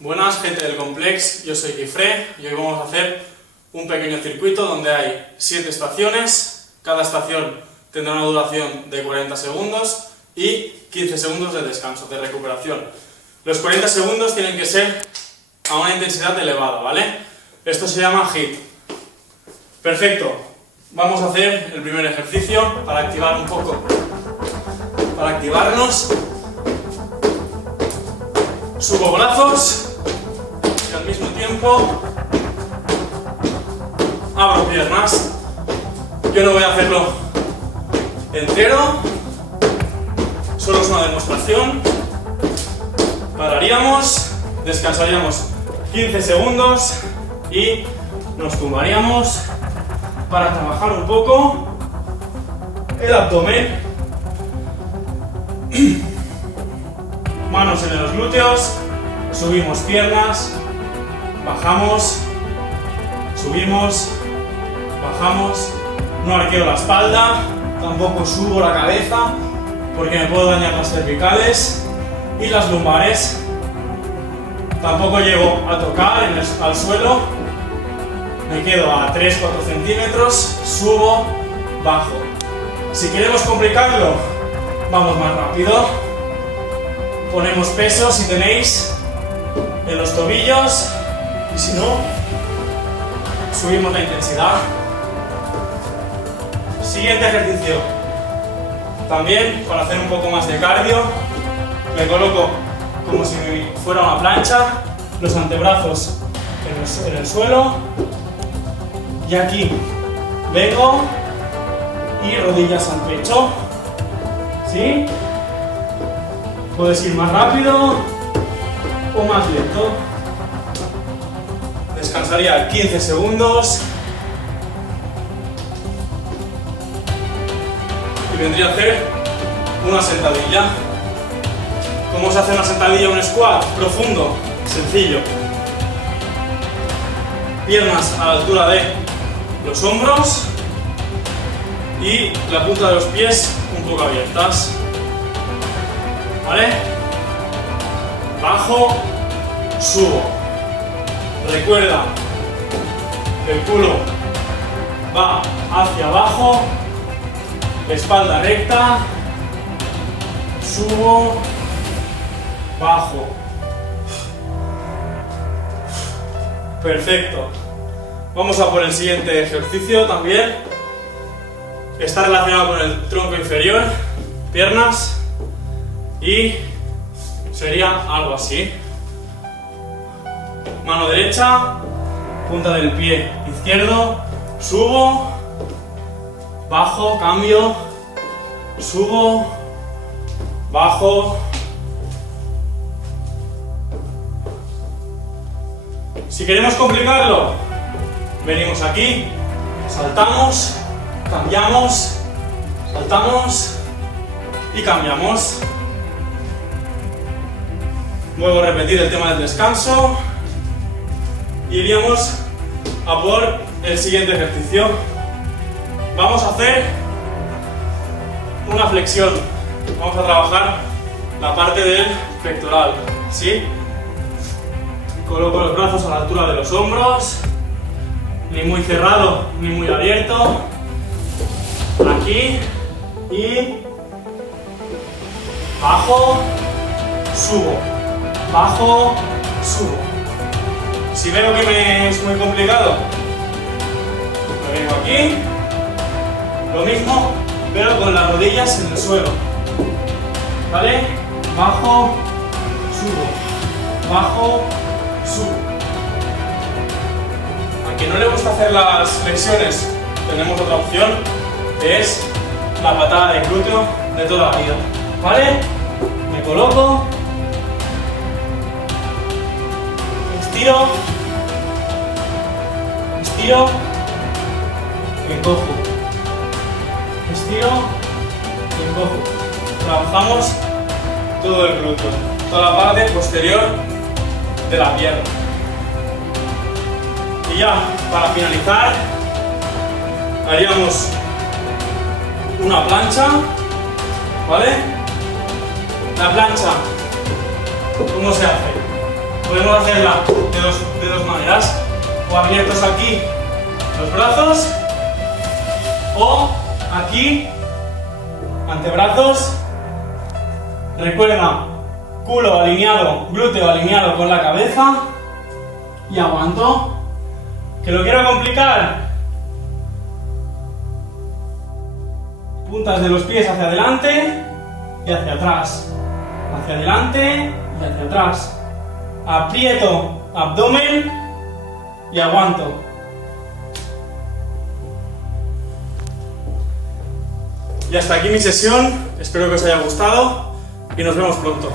Buenas, gente del Complex, yo soy Guifré y hoy vamos a hacer un pequeño circuito donde hay 7 estaciones. Cada estación tendrá una duración de 40 segundos y 15 segundos de descanso, de recuperación. Los 40 segundos tienen que ser a una intensidad elevada, ¿vale? Esto se llama HIIT. Perfecto, vamos a hacer el primer ejercicio para activar un poco, para activarnos. Subo brazos y al mismo tiempo abro piernas. Yo no voy a hacerlo entero, solo es una demostración. Pararíamos, descansaríamos 15 segundos y nos tumbaríamos para trabajar un poco el abdomen. Manos en los glúteos, subimos piernas, bajamos, subimos, bajamos. No arqueo la espalda, tampoco subo la cabeza porque me puedo dañar las cervicales y las lumbares. Tampoco llego a tocar al suelo, me quedo a 3-4 centímetros, subo, bajo. Si queremos complicarlo, vamos más rápido. Ponemos peso si tenéis en los tobillos y si no, subimos la intensidad. Siguiente ejercicio. También para hacer un poco más de cardio, me coloco como si fuera una plancha, los antebrazos en el suelo y aquí vengo y rodillas al pecho. ¿Sí? Puedes ir más rápido o más lento. Descansaría 15 segundos y vendría a hacer una sentadilla. ¿Cómo se hace una sentadilla, un squat? Profundo, sencillo. Piernas a la altura de los hombros y la punta de los pies un poco abiertas. ¿Vale? Bajo, subo. Recuerda que el culo va hacia abajo, espalda recta, subo, bajo. Perfecto. Vamos a por el siguiente ejercicio también. Está relacionado con el tronco inferior, piernas. Y sería algo así. Mano derecha, punta del pie izquierdo, subo, bajo, cambio, subo, bajo. Si queremos complicarlo, venimos aquí, saltamos, cambiamos, saltamos y cambiamos. Vuelvo a repetir el tema del descanso y iríamos a por el siguiente ejercicio. Vamos a hacer una flexión. Vamos a trabajar la parte del pectoral, ¿sí? Coloco los brazos a la altura de los hombros, ni muy cerrado ni muy abierto. Aquí y bajo, subo. Bajo, subo. Si veo que me es muy complicado, me vengo aquí. Lo mismo, pero con las rodillas en el suelo. ¿Vale? Bajo, subo. Bajo, subo. A quien no le gusta hacer las flexiones, tenemos otra opción, que es la patada de glúteo de toda la vida. ¿Vale? Me coloco. Estiro, estiro, encojo, estiro, encojo. Trabajamos todo el glúteo, toda la parte posterior de la pierna. Y ya, para finalizar, haríamos una plancha, ¿vale? La plancha, ¿cómo se hace? Podemos hacerla de dos maneras, o abiertos aquí los brazos, o aquí, antebrazos. Recuerda, culo alineado, glúteo alineado con la cabeza, y aguanto. ¿Que lo quiero complicar? Puntas de los pies hacia adelante y hacia atrás, hacia adelante y hacia atrás. Aprieto abdomen y aguanto. Y hasta aquí mi sesión, espero que os haya gustado y nos vemos pronto.